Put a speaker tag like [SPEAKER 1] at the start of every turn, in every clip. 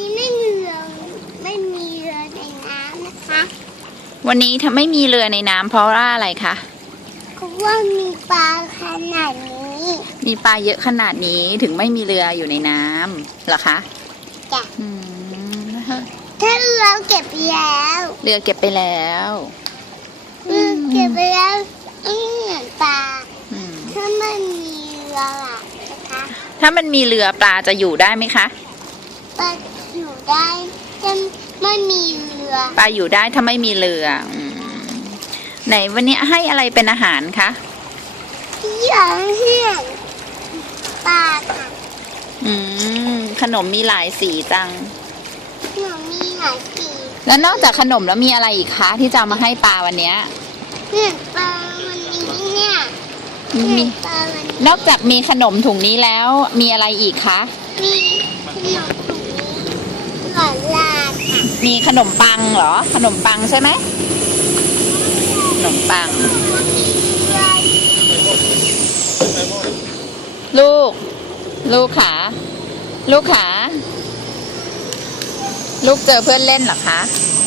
[SPEAKER 1] นี่ไม่มีเรือไม่มีเรือในน้ำนะคะ
[SPEAKER 2] วันนี้ถ้าไม่มีเรือในน้ำเพราะว่าอะไรคะ
[SPEAKER 1] เพราะว่ามีปลาขนาดนี้
[SPEAKER 2] มีปลาเยอะขนาดนี้ถึงไม่มีเรืออยู่ในน้ำเหรอคะ
[SPEAKER 1] จ้ะ
[SPEAKER 2] อืมนะคะ
[SPEAKER 1] ถ้าเราเก็บไปแล้ว
[SPEAKER 2] เรือเก็บไปแล้ว
[SPEAKER 1] เรือเก็บไปแล้วไม่เหมือนปลา
[SPEAKER 2] อืม
[SPEAKER 1] ถ้ามันมีเรือล่ะนะคะ
[SPEAKER 2] ถ้ามันมีเรือปลาจะอยู่ได้ไหมคะ
[SPEAKER 1] ปลา อยู่ได้ถ้าไม่มีเรือ
[SPEAKER 2] ปลาอยู่ได้ถ้าไม่มีเรืออืมไหนวันนี้ให้อะไรเป็นอาหารคะ
[SPEAKER 1] อย่างเช่นปลาค่ะ
[SPEAKER 2] อืมขนมมีหลายสีจัง
[SPEAKER 1] หนูมีหลายสี
[SPEAKER 2] แล้วนอกจากขนมแล้วมีอะไรอีกคะที่จะเอามาให้ปลาวันเนี้ย
[SPEAKER 1] เนี่ยปลามันมีเนี่ย
[SPEAKER 2] มี
[SPEAKER 1] เนี่ยปลามัน
[SPEAKER 2] นอกจากมีขนมถุงนี้แล้วมีอะไรอีกคะ
[SPEAKER 1] มีขนมถุงนี้หลายลานค่ะ
[SPEAKER 2] มีขนมปังเหรอ ขนมปังใช่ไหมขนมปัง ลูก ลูกขา ลูกขา ลูกเจอเพื่อนเล่นเหรอคะ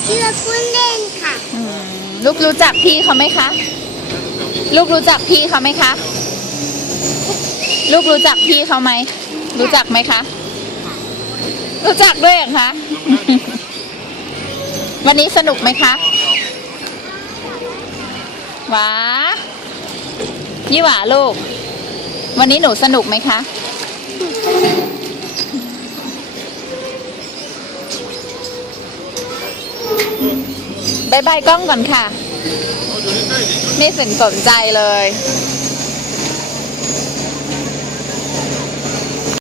[SPEAKER 1] เชือกผู้เล่นค่ะ
[SPEAKER 2] อืมลูกรู้จักพี่เขาไหมคะ ลูกรู้จักพี่เขาไหมคะ ลูกรู้จักพี่เขาไหม รู้จักไหมคะ รู้จักด้วยเหรอคะ วันนี้สนุกไหมคะหวายี่หวาลูก วันนี้หนูสนุกไหมคะบายบายกล้องก่อนค่ะ ไม่สนสนใจเลย